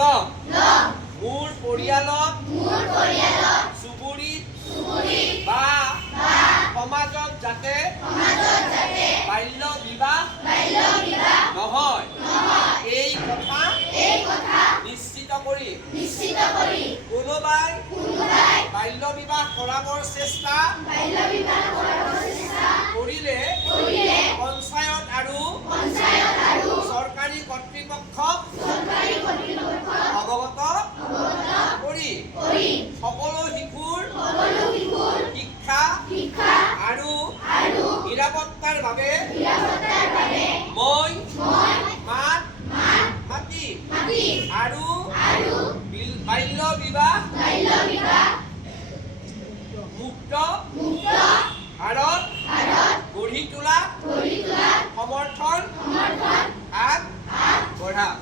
মোৰ পৰিয়ালত চুবুৰীত বা সমাজত যাতে বাল্য বিবাহ নহয় এই কথা নিশ্চিত কৰি কোনোবাই বাল্য বিবাহ কৰাবৰ চেষ্টা কৰিলে পঞ্চায়ত আৰু চৰকাৰী কৰ্তৃপক্ষক অৱগত কৰি সকলো শিশুৰ শিক্ষা আৰু নিৰাপত্তাৰ বাবে মই মাত মাতি আৰু বাল্য বিবাহ মুক্ত ভাৰত গঢ়ি তোলা সমৰ্থন আগবঢ়াম।